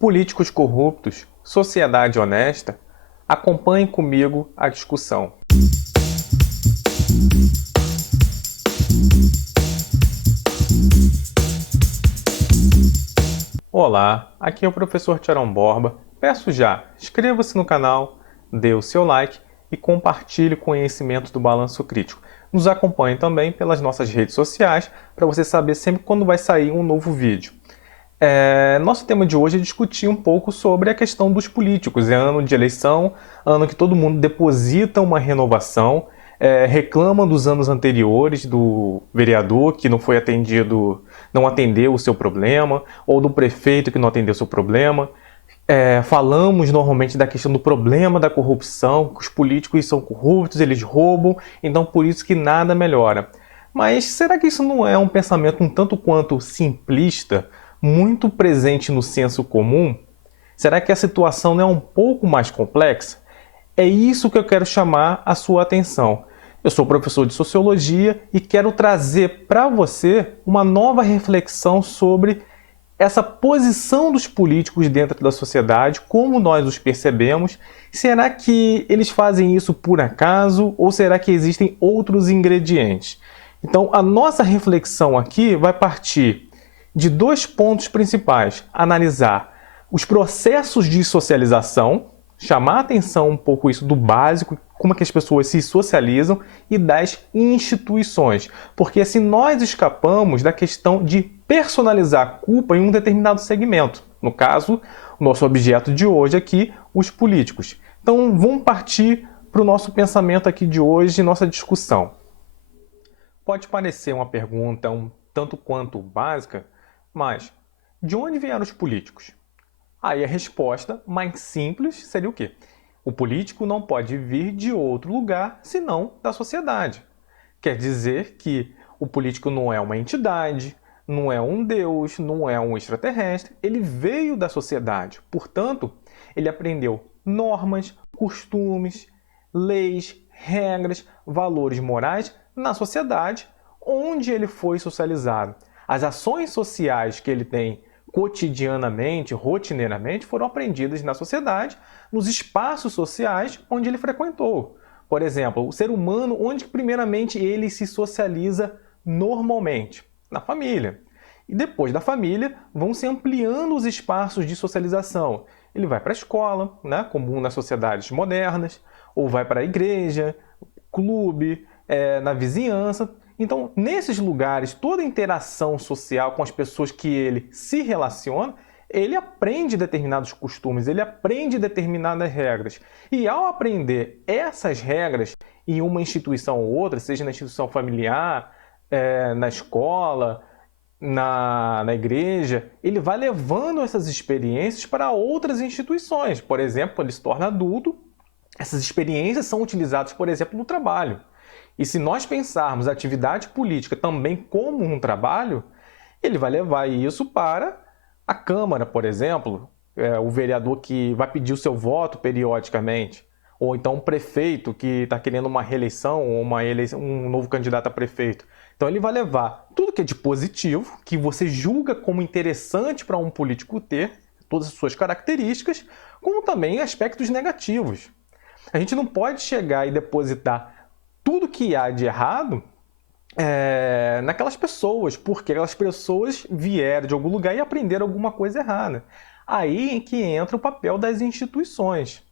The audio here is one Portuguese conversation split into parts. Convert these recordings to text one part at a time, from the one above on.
Políticos corruptos, sociedade honesta? Acompanhe comigo a discussão. Olá, aqui é o professor Tiarão Borba. Peço já, inscreva-se no canal, dê o seu like e compartilhe conhecimento do Balanço Crítico. Nos acompanhe também pelas nossas redes sociais para você saber sempre quando vai sair um novo vídeo. Nosso tema de hoje é discutir um pouco sobre a questão dos políticos. É ano de eleição, ano que todo mundo deposita uma renovação, reclama dos anos anteriores do vereador que não foi atendido, não atendeu o seu problema, ou do prefeito que não atendeu o seu problema. Falamos normalmente da questão do problema da corrupção, que os políticos são corruptos, eles roubam, então por isso que nada melhora. Mas será que isso não é um pensamento um tanto quanto simplista, muito presente no senso comum? Será que a situação não é um pouco mais complexa? É isso que eu quero chamar a sua atenção. Eu sou professor de Sociologia e quero trazer para você uma nova reflexão sobre essa posição dos políticos dentro da sociedade, como nós os percebemos. Será que eles fazem isso por acaso ou será que existem outros ingredientes? Então, a nossa reflexão aqui vai partir de dois pontos principais: analisar os processos de socialização, chamar a atenção um pouco isso do básico, como é que as pessoas se socializam, e das instituições. Porque assim nós escapamos da questão de personalizar a culpa em um determinado segmento. No caso, o nosso objeto de hoje aqui, os políticos. Então vamos partir para o nosso pensamento aqui de hoje, nossa discussão. Pode parecer uma pergunta um tanto quanto básica, mas de onde vieram os políticos? Aí a resposta mais simples seria o quê? O político não pode vir de outro lugar senão da sociedade. Quer dizer que o político não é uma entidade, não é um deus, não é um extraterrestre, ele veio da sociedade. Portanto, ele aprendeu normas, costumes, leis, regras, valores morais na sociedade onde ele foi socializado. As ações sociais que ele tem cotidianamente, rotineiramente, foram aprendidas na sociedade, nos espaços sociais onde ele frequentou. Por exemplo, o ser humano, onde primeiramente ele se socializa normalmente? Na família. E depois da família, vão se ampliando os espaços de socialização. Ele vai para a escola, né, comum nas sociedades modernas, ou vai para a igreja, clube, na vizinhança. Então, nesses lugares, toda a interação social com as pessoas que ele se relaciona, ele aprende determinados costumes, ele aprende determinadas regras. E ao aprender essas regras em uma instituição ou outra, seja na instituição familiar, na escola, na igreja, ele vai levando essas experiências para outras instituições. Por exemplo, quando ele se torna adulto, essas experiências são utilizadas, por exemplo, no trabalho. E se nós pensarmos a atividade política também como um trabalho, ele vai levar isso para a Câmara, por exemplo, o vereador que vai pedir o seu voto periodicamente, ou então um prefeito que está querendo uma reeleição ou um novo candidato a prefeito. Então ele vai levar tudo que é de positivo, que você julga como interessante para um político ter, todas as suas características, como também aspectos negativos. A gente não pode chegar e depositar tudo que há de errado naquelas pessoas, porque aquelas pessoas vieram de algum lugar e aprenderam alguma coisa errada. Aí é que entra o papel das instituições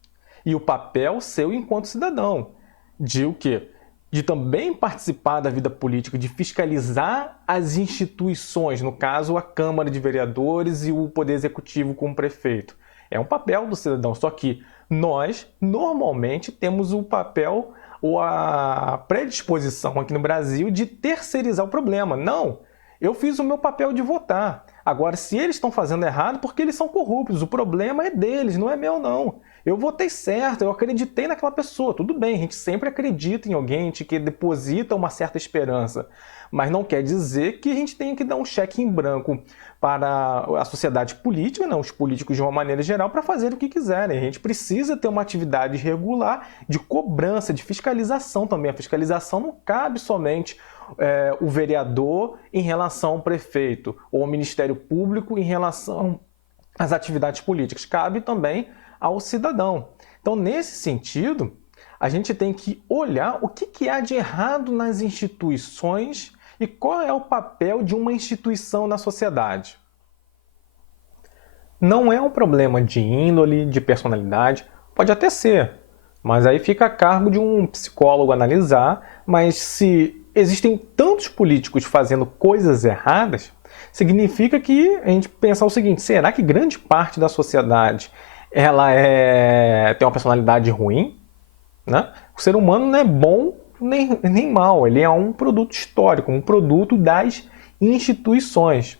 e o papel seu enquanto cidadão, de o quê? De também participar da vida política, de fiscalizar as instituições, no caso a Câmara de Vereadores e o Poder Executivo com o prefeito. É um papel do cidadão, só que nós normalmente temos o papel ou a predisposição aqui no Brasil de terceirizar o problema. Não, eu fiz o meu papel de votar. Agora, se eles estão fazendo errado, porque eles são corruptos, o problema é deles, não é meu não. Eu votei certo, eu acreditei naquela pessoa. Tudo bem, a gente sempre acredita em alguém, a gente que deposita uma certa esperança. Mas não quer dizer que a gente tenha que dar um cheque em branco para a sociedade política, não, os políticos de uma maneira geral, para fazer o que quiserem. A gente precisa ter uma atividade regular de cobrança, de fiscalização também. A fiscalização não cabe somente o vereador em relação ao prefeito, ou o Ministério Público em relação as atividades políticas, cabe também ao cidadão. Então, nesse sentido, a gente tem que olhar o que há de errado nas instituições e qual é o papel de uma instituição na sociedade. Não é um problema de índole, de personalidade, pode até ser, mas aí fica a cargo de um psicólogo analisar, mas se existem tantos políticos fazendo coisas erradas, significa que a gente pensar o seguinte, será que grande parte da sociedade ela tem uma personalidade ruim? Né? O ser humano não é bom nem mal, ele é um produto histórico, um produto das instituições.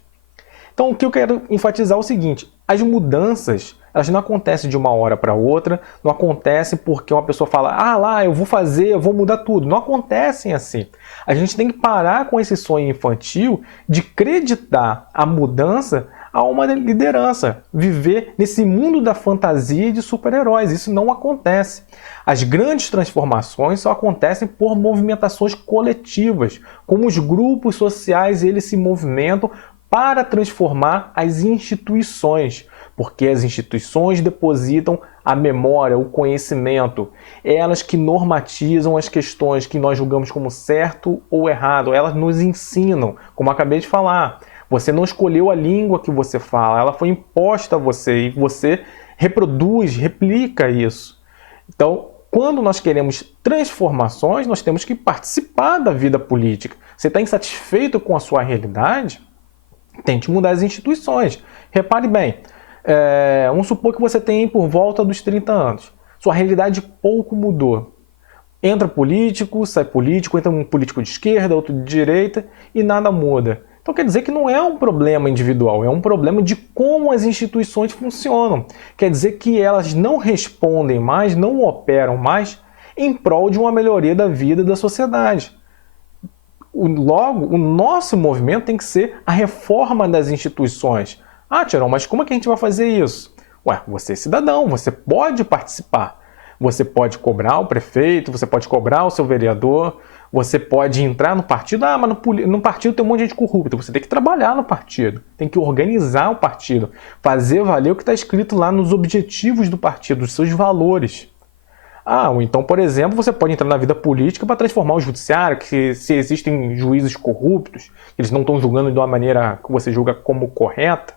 Então, o que eu quero enfatizar é o seguinte, as mudanças, elas não acontecem de uma hora para outra, não acontecem porque uma pessoa fala, eu vou mudar tudo. Não acontecem assim. A gente tem que parar com esse sonho infantil de acreditar a mudança a uma liderança, viver nesse mundo da fantasia e de super-heróis. Isso não acontece. As grandes transformações só acontecem por movimentações coletivas, como os grupos sociais eles se movimentam para transformar as instituições, porque as instituições depositam a memória, o conhecimento, elas que normatizam as questões que nós julgamos como certo ou errado, elas nos ensinam, como eu acabei de falar. Você não escolheu a língua que você fala, ela foi imposta a você e você reproduz, replica isso. Então, quando nós queremos transformações, nós temos que participar da vida política. Você está insatisfeito com a sua realidade? Tente mudar as instituições. Repare bem, vamos supor que você tem por volta dos 30 anos. Sua realidade pouco mudou. Entra político, sai político, entra um político de esquerda, outro de direita e nada muda. Então quer dizer que não é um problema individual, é um problema de como as instituições funcionam. Quer dizer que elas não respondem mais, não operam mais em prol de uma melhoria da vida da sociedade. Logo, o nosso movimento tem que ser a reforma das instituições. Tirão, mas como é que a gente vai fazer isso? Você é cidadão, você pode participar. Você pode cobrar o prefeito, você pode cobrar o seu vereador, você pode entrar no partido. Mas no partido tem um monte de gente corrupta. Você tem que trabalhar no partido, tem que organizar o partido, fazer valer o que está escrito lá nos objetivos do partido, os seus valores. Ou então, por exemplo, você pode entrar na vida política para transformar o judiciário, que se existem juízes corruptos, eles não estão julgando de uma maneira que você julga como correta.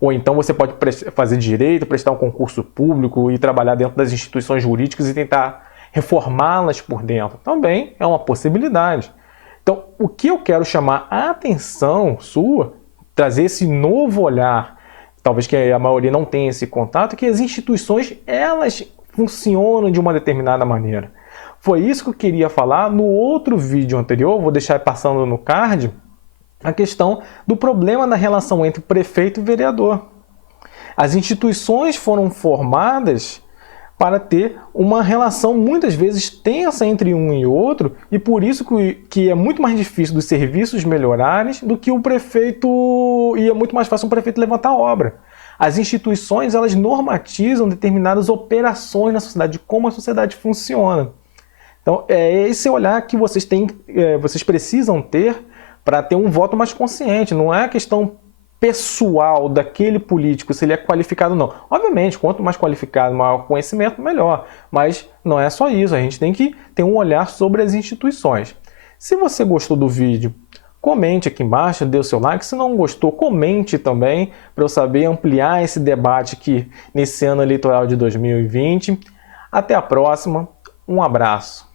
Ou então você pode fazer direito, prestar um concurso público e trabalhar dentro das instituições jurídicas e tentar reformá-las por dentro. Também é uma possibilidade. Então, o que eu quero chamar a atenção sua, trazer esse novo olhar, talvez que a maioria não tenha esse contato, é que as instituições, elas funcionam de uma determinada maneira. Foi isso que eu queria falar no outro vídeo anterior, vou deixar passando no card, a questão do problema na relação entre prefeito e vereador. As instituições foram formadas para ter uma relação muitas vezes tensa entre um e outro, e por isso que é muito mais difícil dos serviços melhorarem do que o prefeito, e é muito mais fácil um prefeito levantar a obra. As instituições, elas normatizam determinadas operações na sociedade, de como a sociedade funciona. Então, é esse olhar que vocês precisam ter para ter um voto mais consciente. Não é a questão pessoal daquele político, se ele é qualificado ou não. Obviamente, quanto mais qualificado, maior conhecimento, melhor. Mas não é só isso, a gente tem que ter um olhar sobre as instituições. Se você gostou do vídeo, comente aqui embaixo, dê o seu like. Se não gostou, comente também, para eu saber ampliar esse debate aqui nesse ano eleitoral de 2020. Até a próxima, um abraço.